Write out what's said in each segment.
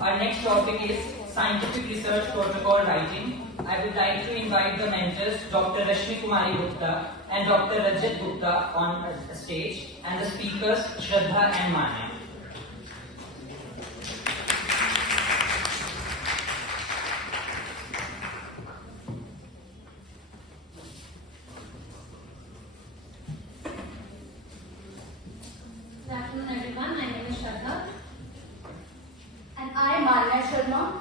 Our next topic is scientific research protocol writing. I would like to invite the mentors, Dr. Rashmi Kumari Gupta and Dr. Rajat Gupta on the stage, and the speakers Shraddha and Manya. Good afternoon, everyone. My name is Shraddha. And I am Manya Sharma.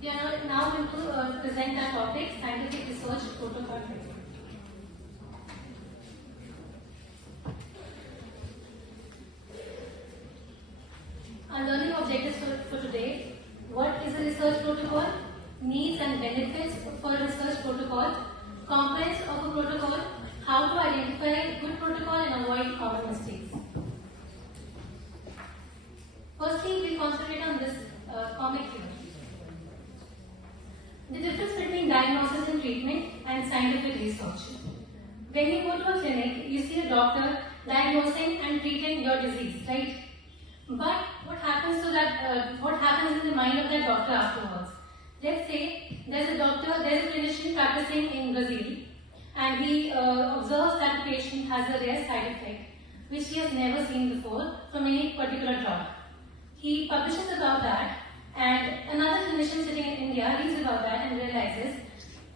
We are now going to present our topic, scientific research protocol. Our learning objectives for today: what is a research protocol, needs and benefits for a research protocol, components of a protocol, how to identify good protocol and avoid common mistakes. Firstly, we'll concentrate on this comic here. The difference between diagnosis and treatment and scientific research. When you go to a clinic, you see a doctor diagnosing and treating your disease, right? But what happens in the mind of that doctor afterwards? Let's say there's a clinician practicing in Brazil, and he observes that the patient has a rare side effect which he has never seen before from any particular drug. He publishes about that, and another clinician sitting in India reads about that and realizes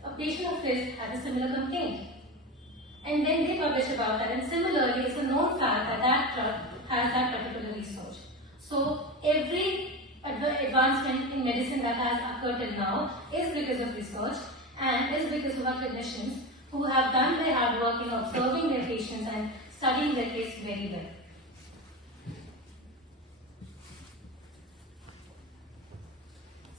a patient of his had a similar complaint. And then they publish about that, and similarly, it's a known fact that that drug has that particular research. So every advancement in medicine that has occurred till now is because of research and is because of our clinicians who have done their hard work in observing their patients and studying their case very well.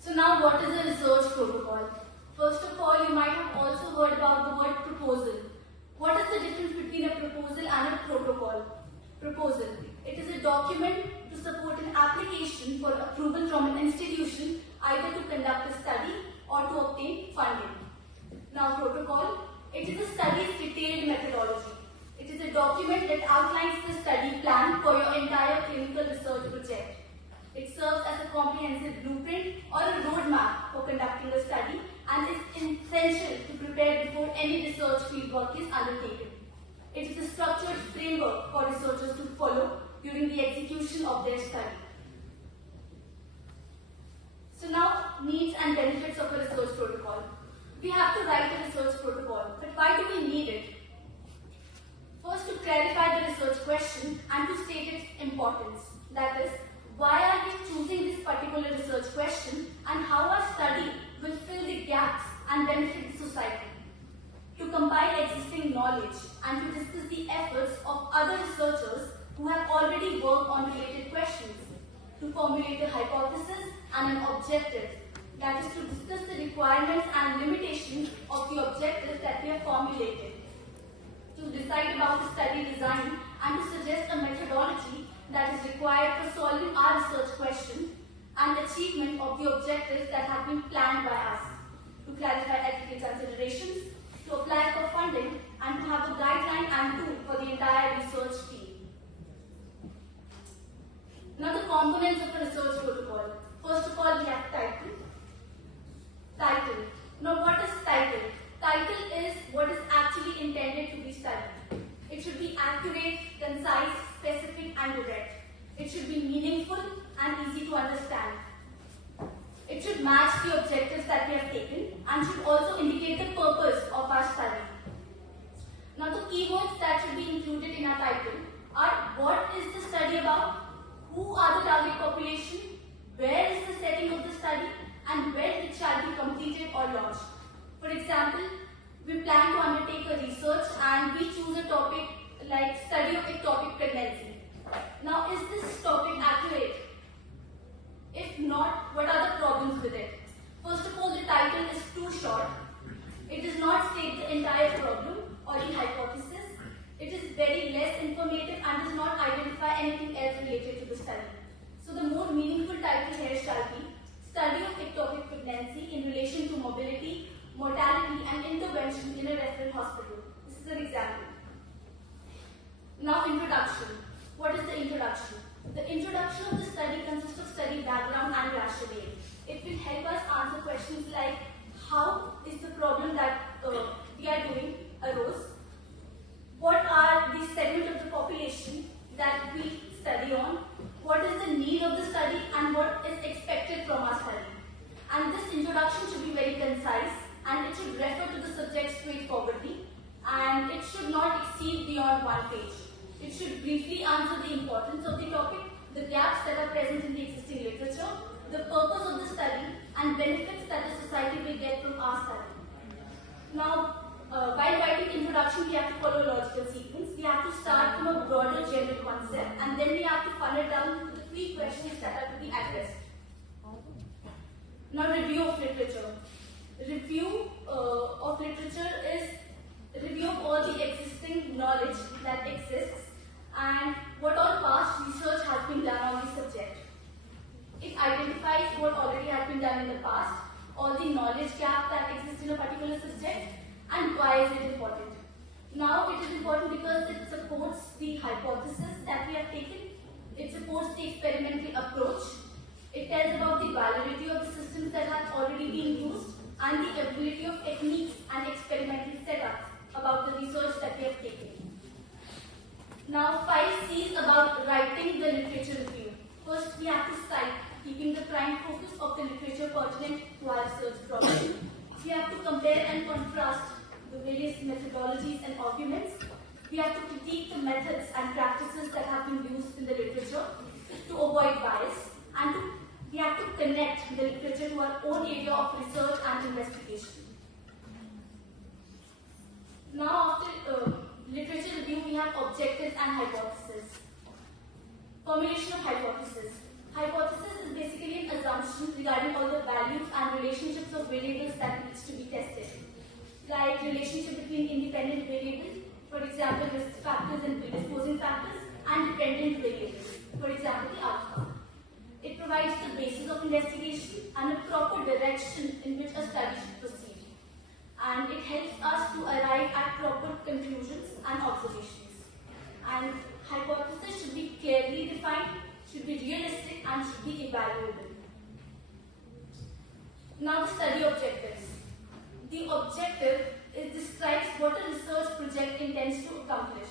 So now what is a research protocol? First of all, you might have also heard about the word proposal. What is the difference between a proposal and a protocol? Proposal. It is a document to support an application for approval from an institution either to conduct a study or to obtain funding. Now protocol. It is a study's detailed methodology. It is a document that outlines the study plan for your entire clinical research project. It serves as a comprehensive blueprint or a roadmap for conducting a study and is essential to prepare before any research fieldwork is undertaken. It is a structured framework for researchers to follow during the execution of their study. So now, needs and benefits of a research protocol. We have to write a research protocol, but why do we need it? First, to clarify the research question and to state its importance. That is, why are we choosing this particular research question and how our study will fill the gaps and benefit the society. To compile existing knowledge and to discuss the efforts of other researchers who have already worked on related questions. To formulate a hypothesis and an objective, that is to discuss the requirements and limitations of the objectives that we have formulated. To decide about the study design and to suggest a methodology that is required for solving our research question and achievement of the objectives that have been planned by us. To clarify ethical considerations, to apply for funding, and to have a guideline and tool for the entire research team. Now the components of a research protocol. First of all, we have title. Title. Now what is title? Title is what is actually intended to be studied. It should be accurate, concise, specific and direct. It should be meaningful and easy to understand. It should match the objectives that we have taken and should also indicate the purpose of our study. Now the keywords that should be included in our title are: what is the study about, who are the target population, where is the setting of the study, and when it shall be completed or launched. For example, we plan to undertake a research and we choose a topic like study of ectopic pregnancy. Now, is this topic accurate? If not, what are the problems with it? First of all, the title is too short. It does not state the entire problem or the hypothesis. It is very less informative and does not identify anything else related to the study. So the more meaningful title here shall be Study of Ectopic Pregnancy in relation to mobility, mortality and intervention in a referral hospital. This is an example. Now introduction. What is the introduction? The introduction one page. It should briefly answer the importance of the topic, the gaps that are present in the existing literature, the purpose of the study, and benefits that the society will get from our study. Now, while writing introduction, we have to follow a logical sequence. We have to start from a broader general concept, and then we have to funnel down to the 3 questions that are to be addressed. Now, review of literature. Review of literature is review of all the existing knowledge that exists and what all past research has been done on the subject. It identifies what already has been done in the past, all the knowledge gap that exists in a particular subject, and why is it important. Now, it is important because it supports the hypothesis that we have taken, it supports the experimental approach, it tells about the validity of the systems that have already been used, and the ability of techniques and experimental setups about the research that we have taken. Now, 5 C's about writing the literature review. First, we have to cite, keeping the prime focus of the literature pertinent to our research problem. We have to compare and contrast the various methodologies and arguments. We have to critique the methods and practices that have been used in the literature to avoid bias, and we have to connect the literature to our own area of research and investigation. Now, after literature review, we have objectives and hypothesis. Formulation of hypothesis. Hypothesis is basically an assumption regarding all the values and relationships of variables that needs to be tested. Like relationship between independent variables, for example, risk factors and predisposing factors, and dependent variables, for example, the outcome. It provides the basis of investigation and a proper direction in which a study should proceed. And it helps us to arrive at proper conclusions and observations. And hypothesis should be clearly defined, should be realistic, and should be evaluable. Now, the study objectives. The objective describes what a research project intends to accomplish.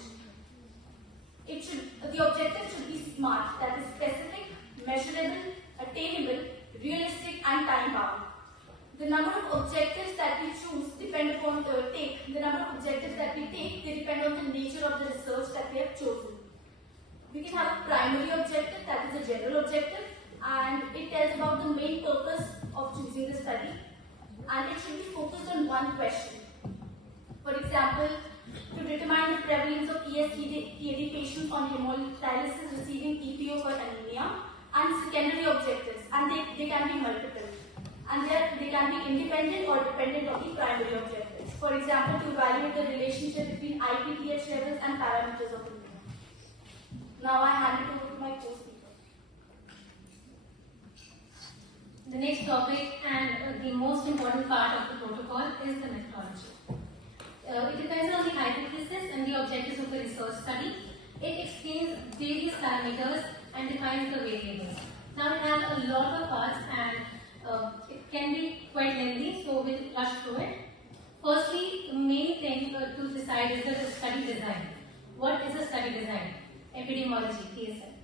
The objective should be SMART, that is specific, measurable, attainable, realistic, and time-bound. The number of objectives that we choose depend upon the number of objectives that we take, they depend on the nature of the research that we have chosen. We can have a primary objective, that is a general objective, and it tells about the main purpose of choosing the study, and it should be focused on one question. For example, to determine the prevalence of ESKD patients on hemolysis receiving EPO for anemia, and secondary objectives, and they can be multiple. And they can be independent or dependent on the primary objectives. For example, to evaluate the relationship between IPTH levels and parameters of anemia. Now I hand it over to my co-speaker. The next topic and the most important part of the protocol is the methodology. It depends on the hypothesis and the objectives of the research study. It explains various parameters and defines the variables. Now it has a lot of parts and it can be quite lengthy, so we'll rush through it. Firstly, the main thing to decide is the study design. What is a study design? Epidemiology, PSL.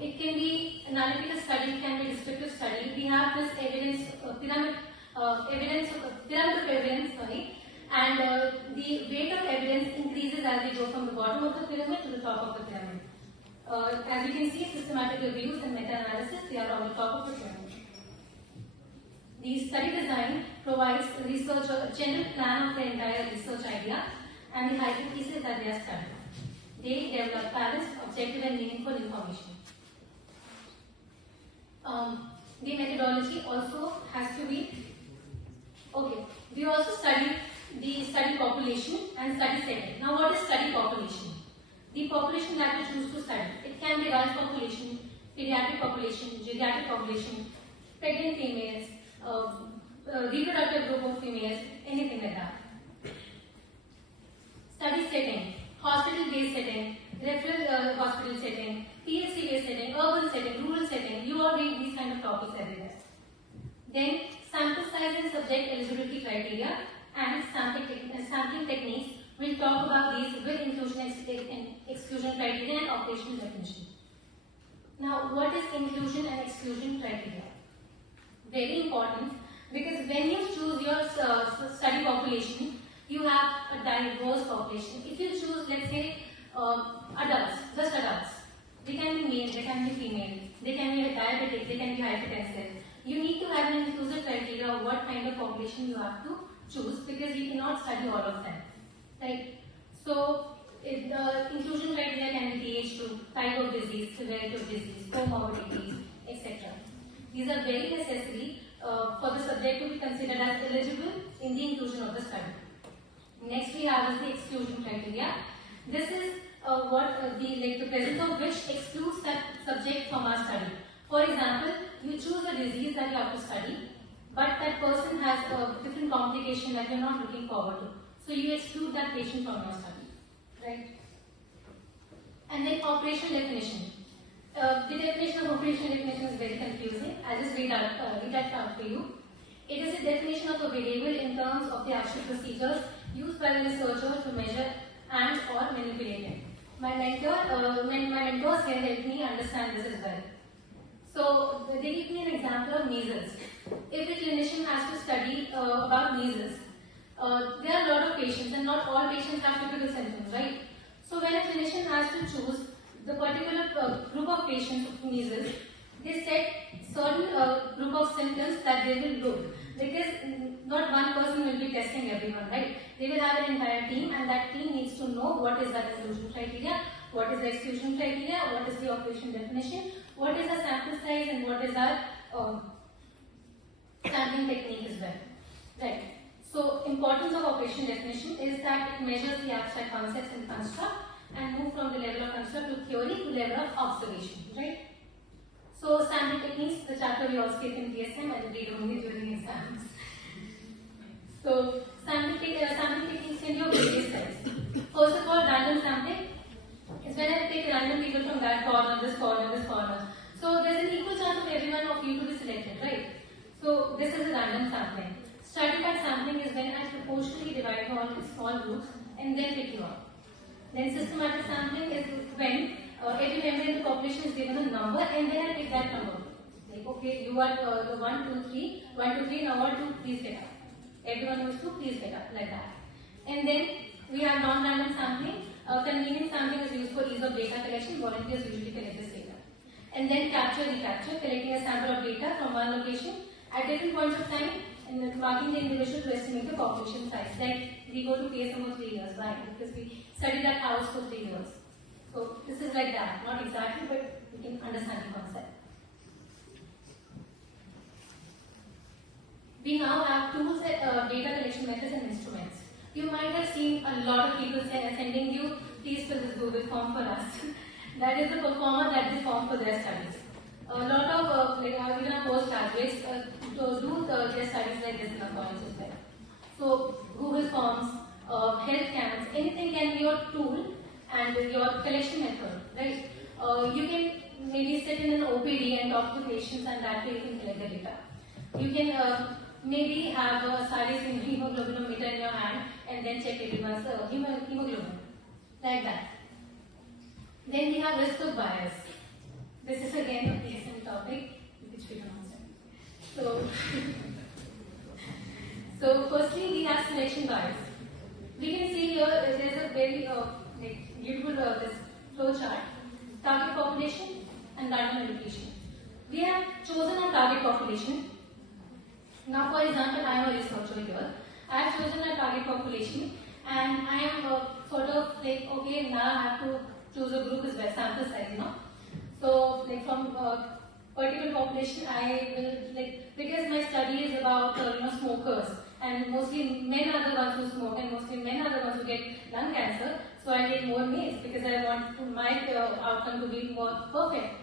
It can be analytical study, it can be descriptive study. We have this pyramid of evidence, and the weight of evidence increases as we go from the bottom of the pyramid to the top of the pyramid. As you can see, systematic reviews and meta-analysis, they are on the top of the pyramid. The study design provides the researcher a general plan of the entire research idea and the hypothesis that they are studying. They develop balanced, objective and meaningful information. The methodology also has to be okay. We also study the study population and study setting. Now, what is study population? The population that we choose to study. It can be adult population, pediatric population, geriatric population, pregnant females, reproductive group of females, anything like that. Study setting, hospital-based setting, referral hospital setting, PHC-based setting, urban setting, rural setting. You all read these kind of topics everywhere. Then sample size and subject eligibility criteria and sampling techniques. We'll talk about these with inclusion and exclusion criteria and operational definition. Now, what is inclusion and exclusion criteria? Very important, because when you choose your study population, you have a diverse population. If you choose, let's say, adults, just adults, they can be male, they can be female, they can be diabetic, they can be hypertensive. You need to have an inclusive criteria of what kind of population you have to choose, because you cannot study all of them, right? So, the inclusion criteria can be age group, type of disease, severity of disease, comorbidities, etc. These are very necessary for the subject to be considered as eligible in the inclusion of the study. Next we have is the exclusion criteria. This is the presence of which excludes that subject from our study. For example, you choose a disease that you have to study, but that person has a different complication that you're not looking forward to. So you exclude that patient from your study, right? And then operational definition. The definition of operational definition is very confusing. I'll just read that out for you. It is a definition of a variable in terms of the actual procedures used by the researcher to measure and or manipulate it. My mentors here helped me understand this as well. So they give me an example of measles. If a clinician has to study about measles, there are a lot of patients and not all patients have typical symptoms, right? So when a clinician has to choose the particular group of patients with measles, they set certain group of symptoms that they will look, because not one person will be testing everyone, right? They will have an entire team, and that team needs to know what is that inclusion criteria, what is the exclusion criteria, what is the operation definition, what is the sample size, and what is our sampling technique as well, right? So importance of operation definition is that it measures the abstract concepts in construct and move from the level of construct to theory to level of observation, right? So sampling techniques, the chapter we all skip in DSM, I will read only during exams. So sampling techniques can be of various types. First of all, random sampling is when I take random people from that corner, this corner, this corner. So there's an equal chance of everyone of you to be selected, right? So this is a random sampling. Stratified sampling is when I proportionally divide all into small groups and then pick you up. Then systematic sampling is when every member in the population is given a number and then I pick that number. Like, okay, you are 1, 2, 3, 1, 2, 3, now all 2, please get up. Everyone who is 2, please get up, like that. And then we have non-random sampling. Convenient sampling is used for ease of data collection. Volunteers usually collect this data. And then capture, recapture, collecting a sample of data from one location at different points of time and marking the individual to estimate the population size. Like we go to PSM for 3 years, right? Because we study that house for 3 years. So this is like that, not exactly, but we can understand the concept. We now have tools, data collection methods and instruments. You might have seen a lot of people sending you, please fill this Google form for us. That is the performer that they form for their studies. A lot of even postgraduates do their studies like this in our college as well. So Google Forms, health camps, anything can be your tool and your collection method, right? You can maybe sit in an OPD and talk to patients, and that way you can collect the data. You can maybe have a SRDC hemoglobinometer in your hand and then check everyone's hemoglobin, like that. Then we have risk of bias. This is again a PSM topic, which we don't understand. So firstly, we have selection bias. We can see here there is a very beautiful this flow chart, target population and random allocation. We have chosen a target population. Now, for example, I am a researcher here. I have chosen a target population, and I am sort of like, okay, now I have to choose a group as well, sample size, you know. So, like from particular population, I will because my study is about smokers, and mostly men are the ones who smoke, and mostly men are the ones who get lung cancer. So I take more males because I want my outcome to be more perfect.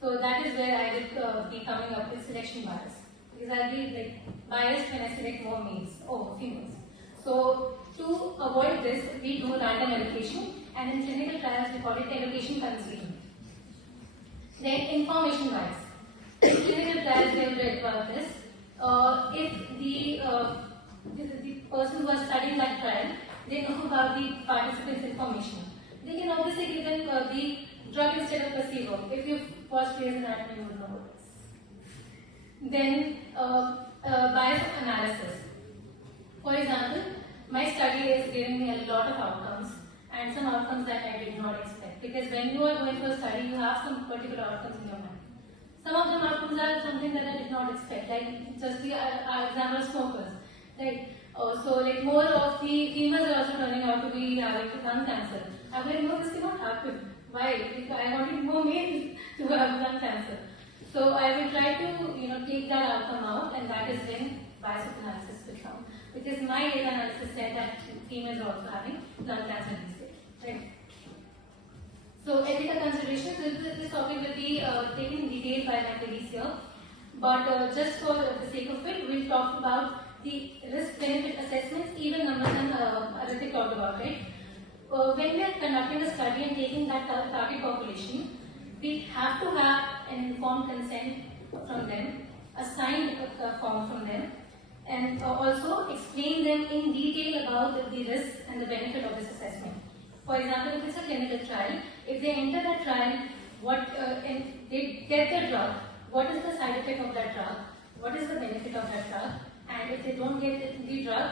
So that is where I will be coming up with selection bias, because I'll be biased when I select more males over females. So to avoid this, we do random allocation, and in clinical trials we call it allocation constraint. Then information bias. In clinical trials, they have read about this. If the person who was studying that trial, they know about the participants' information, they can obviously give them the drug instead of placebo. If you've watched Grey's Anatomy, you would know this. Then bias of analysis. For example, my study is giving me a lot of outcomes and some outcomes that I did not expect. Because when you are going for a study, you have some particular outcomes in your mind. Some of them outcomes are something that I did not expect, like just the example of smokers, right? So like more of the females are also turning out to be having lung cancer. I mean, no, this cannot happen. Why? Because I wanted more males to have lung cancer. So I will try to take that outcome out, and that is when bias analysis will come. Because my data analysis said that females are also having lung cancer these days, right? So ethical considerations, this topic will be taken in detail by my colleagues here. But just for the sake of it, we'll talk about the risk-benefit assessments, even numbers and Rajat talked about, right? When we are conducting a study and taking that target population, we have to have an informed consent from them, a signed form from them, and also explain them in detail about the risk and the benefit of this assessment. For example, if it's a clinical trial, if they enter the trial, and they get the drug, what is the side effect of that drug? What is the benefit of that drug? And if they don't get the drug,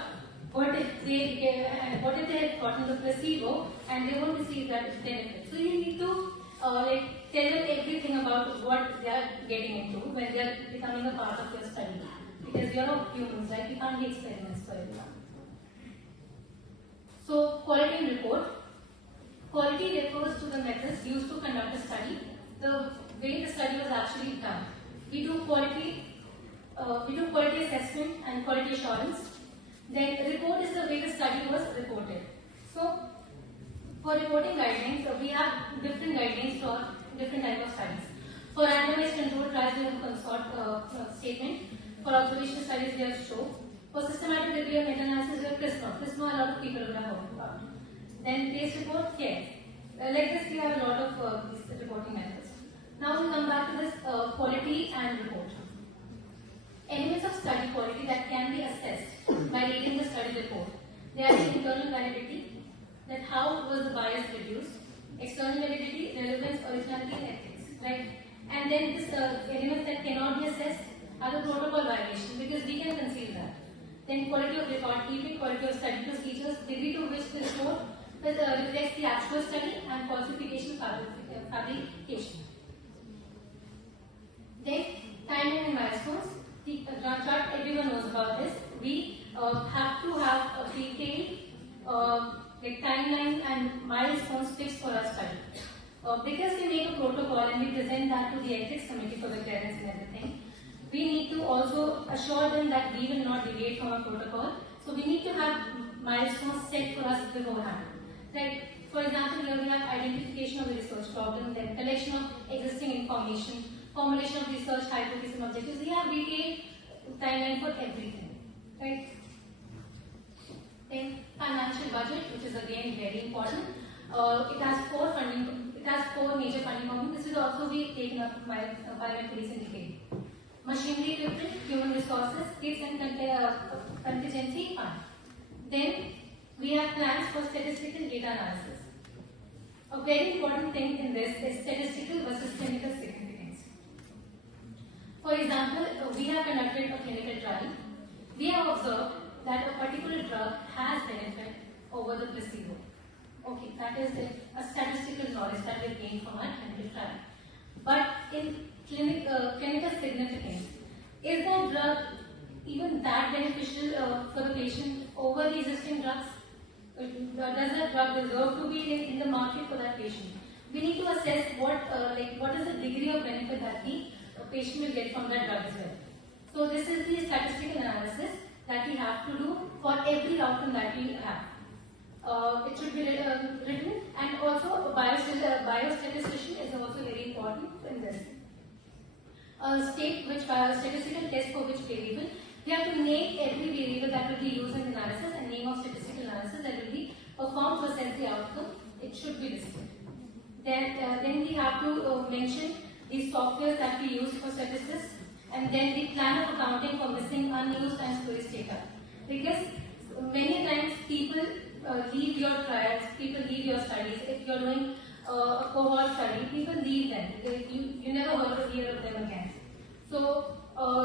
what if they have gotten the placebo and they won't receive that benefit? So you need to tell them everything about what they are getting into when they are becoming a part of your study. Because we are all humans, right? We can't be experiments for everyone. So quality and report. Quality refers to the methods used to conduct a study, the way the study was actually done. We do quality assessment and quality assurance. Then report is the way the study was reported. So for reporting guidelines, we have different guidelines for different types of studies. For randomized controlled trials, we have a consort statement. For observational studies, we have SHOW. For systematic review and meta-analysis, we have PRISMA. PRISMA, a lot of people would have heard about. Then case report, care. Like this, we have a lot of these reporting methods. Now we come back to this quality and report. Elements of study quality that can be assessed by reading the study report. They are the internal validity, that how was the bias reduced, external validity, relevance, originality, and ethics, right? And then this elements that cannot be assessed are the protocol violation, because we can conceal that. Then quality of record keeping, quality of study procedures, degree to which the report reflects the actual study, and falsification, fabrication. Then timeline and milestones. The chart, everyone knows about this. We have to have a detailed timeline and milestones fixed for our study. Because we make a protocol and we present that to the ethics committee for the clearance and everything, we need to also assure them that we will not deviate from our protocol. So we need to have milestones set for us beforehand. Right? For example, here we have identification of the research problem, then collection of existing information, formulation of research hypothesis and objectives. We have detailed timeline for everything. Right? Then financial budget, which is again very important. It has four major funding components. This will also be taken up by my colleagues in detail. Machinery equipment, human resources, kits and contingency fund. Then we have plans for statistical data analysis. A very important thing in this is statistical versus clinical significance. For example, we have conducted a clinical trial. We have observed that a particular drug has benefit over the placebo. Okay, that is a statistical knowledge that we gained from our clinical trial. But in clinical significance, is that drug even that beneficial for the patient over the existing drugs? Does that drug deserve to be in the market for that patient? We need to assess what is the degree of benefit that the patient will get from that drug as well. So this is the statistical analysis that we have to do for every outcome that we have. It should be written, and also a biostatistician is also very important in this. State which statistical test for which variable. We have to name every variable that will be used in the analysis and name of statistical analysis that will be performed to assess the outcome. It should be listed. Then we have to mention the software that we use for statistics, and then the plan of accounting for missing, unused and storage data. Because many times people leave your trials, people leave your studies. If you're doing a cohort study, people leave them. You never hear of them again. So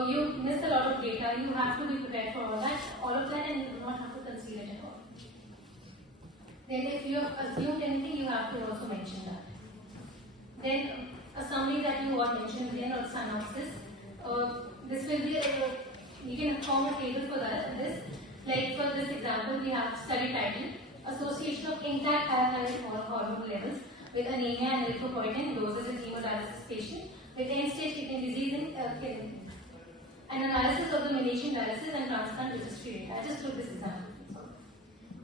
you miss a lot of data. You have to be prepared for all of that, and you do not have to conceal it at all. Then if you have assumed anything, you have to also mention that. Then a summary that you want mentioned again, or synopsis. This will be, you can form a table for that. This, like for this example, we have study title, association of intact parathyroid hormone levels with anemia and erythropoietin doses in hemodialysis patient with end-stage kidney disease in an analysis of the Malaysian dialysis and transplant registry data. I just took this example.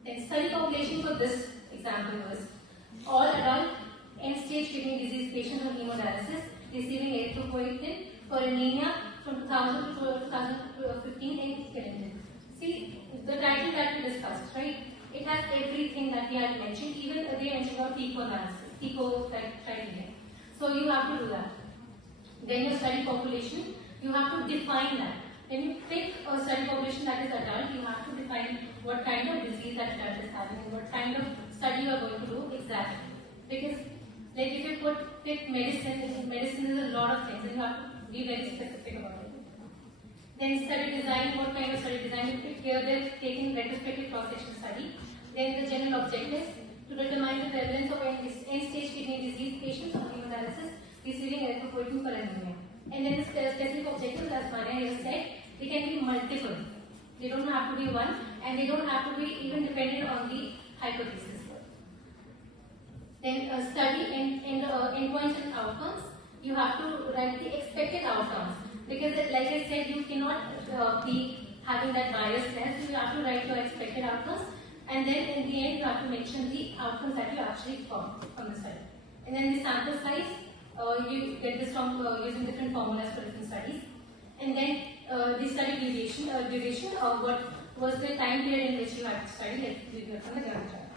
Then study population for this example was all adult end-stage kidney disease patients on hemodialysis receiving erythropoietin for anemia from 2000 to 2015 in Killington. See, the title that we discussed, right? It has everything that we had mentioned, even they mentioned about TICO analysis, TICO criteria. So you have to do that. Then your study population, you have to define that. When you pick a study population that is adult, you have to define what kind of disease that adult is having and what kind of study you are going to do exactly. Because like if you pick medicine, medicine is a lot of things and you have to be very specific about it. Then study design, what kind of study design you pick. Here they're taking retrospective cross-section study. Then the general objectives to determine the prevalence of end-stage kidney disease patients on hemodialysis receiving erythropoietin for anemia. And then the specific objectives, as Manya has said, they can be multiple. They don't have to be one, and they don't have to be even dependent on the hypothesis. Then study endpoints and outcomes. You have to write the expected outcomes because, like I said, you cannot be having that biasness. You have to write your expected outcomes, and then in the end, you have to mention the outcomes that you actually got from the study. And then the sample size. You get this from using different formulas for different studies. And then the study duration of what was the time period in which you had to study, like we got from the Gantt chart.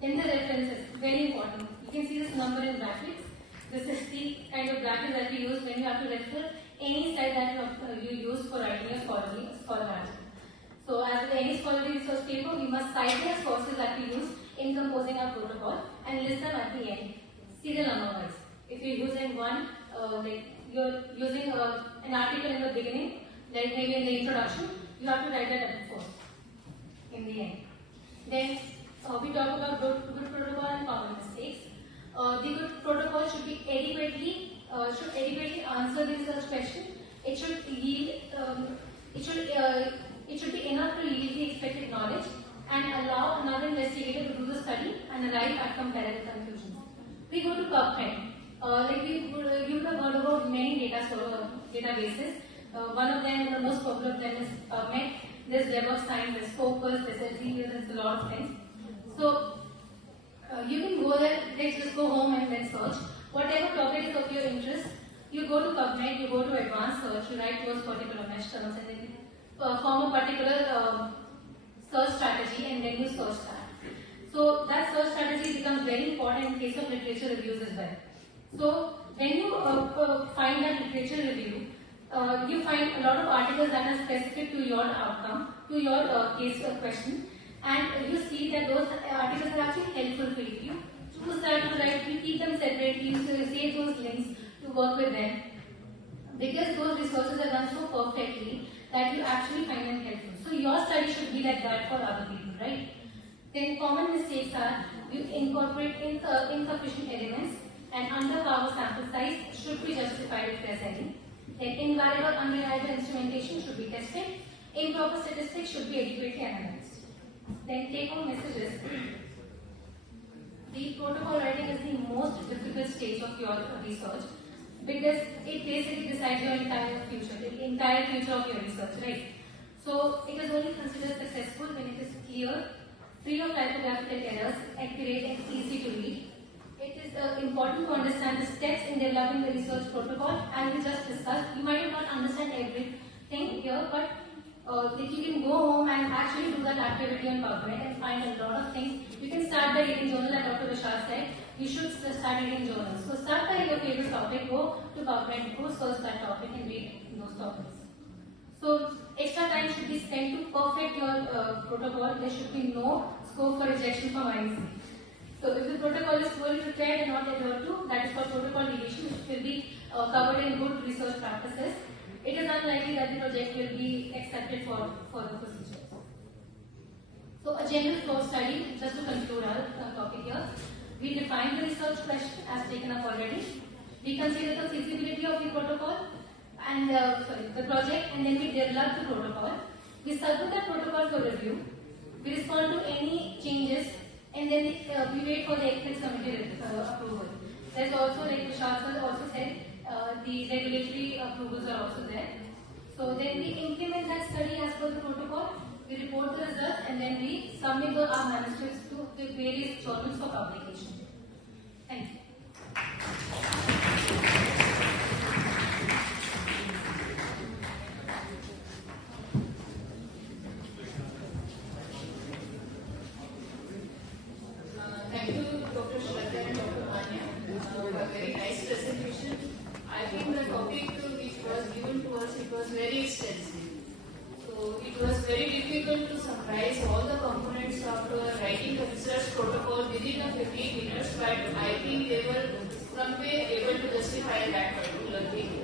Then the references, very important. You can see this number in brackets. This is the kind of bracket that we use when you have to refer any site that you use for writing your scholarly article. So as with any scholarly research paper, we must cite the sources that we use in composing our protocol and list them at the end, serial number wise. If you're using one, like you're using an article in the beginning, like maybe in the introduction, you have to write that at the first, in the end. Then we talk about good protocol and common mistakes. The good protocol should be adequately answer the research question. It should yield, it should be enough to yield the expected knowledge and allow another investigator to do the study and arrive at comparable conclusions. We go to PubMed. Like you would have heard about many databases. One of them, the most popular of them is PubMed. There's Web of Science, there's Scopus, there's Elsevier, there's a lot of things. So you can go there, let's just go home and then search. Whatever topic is of your interest, you go to PubMed, you go to advanced search, you write those particular mesh terms and then form a particular search strategy and then you search that. So that search strategy becomes very important in case of literature reviews as well. So when you find that literature review, you find a lot of articles that are specific to your outcome, to your case question, and you see that those articles are actually helpful for you. You choose that to write, you keep them separately, you save those links to work with them, because those resources are done so perfectly that you actually find them helpful. So your study should be like that for other people, right? Then common mistakes are you incorporate insufficient elements and underpower sample size should be justified if there's any. Then invalid or unreliable instrumentation should be tested. Improper statistics should be adequately analyzed. Then take home messages. The protocol writing is the most difficult stage of your research because it basically decides your entire future, the entire future of your research, right? So it is only considered successful when it is clear, free of typographical errors, accurate and easy to read. It is important to understand the steps in developing the research protocol. As we just discussed, you might not understand everything here, but if you can go home and actually do that activity on PubMed and find a lot of things. You can start by reading journal, like Dr. Vishal said. You should start reading journals. So start by your favorite topic, go to PubMed, go search that topic and read those topics. So extra time should be spent to perfect your protocol. There should be no scope for rejection from IEC. So if the protocol is poorly prepared and not adhered to, that is called protocol deviation, which will be covered in good research practices. It is unlikely that the project will be accepted for the procedure. So a general flow study, just to conclude our topic here, we defined the research question as taken up already. We consider the feasibility of the protocol and the project, and then we develop the protocol. We submit that protocol for review. We respond to any changes, and then we wait for the ethics committee approval. There's also, like Vishal sir also said, the regulatory approvals are also there. So then we implement that study as per the protocol. We report the results, and then we submit our manuscripts to the various journals for publication. Thank you. Thank you, Dr. Shraddha and Dr. Manya, for a very nice presentation. I think the topic which was given to us, it was very extensive. So it was very difficult to summarize all the components of writing the research protocol within a 15 minutes, but I think they were some way able to justify that particular thing.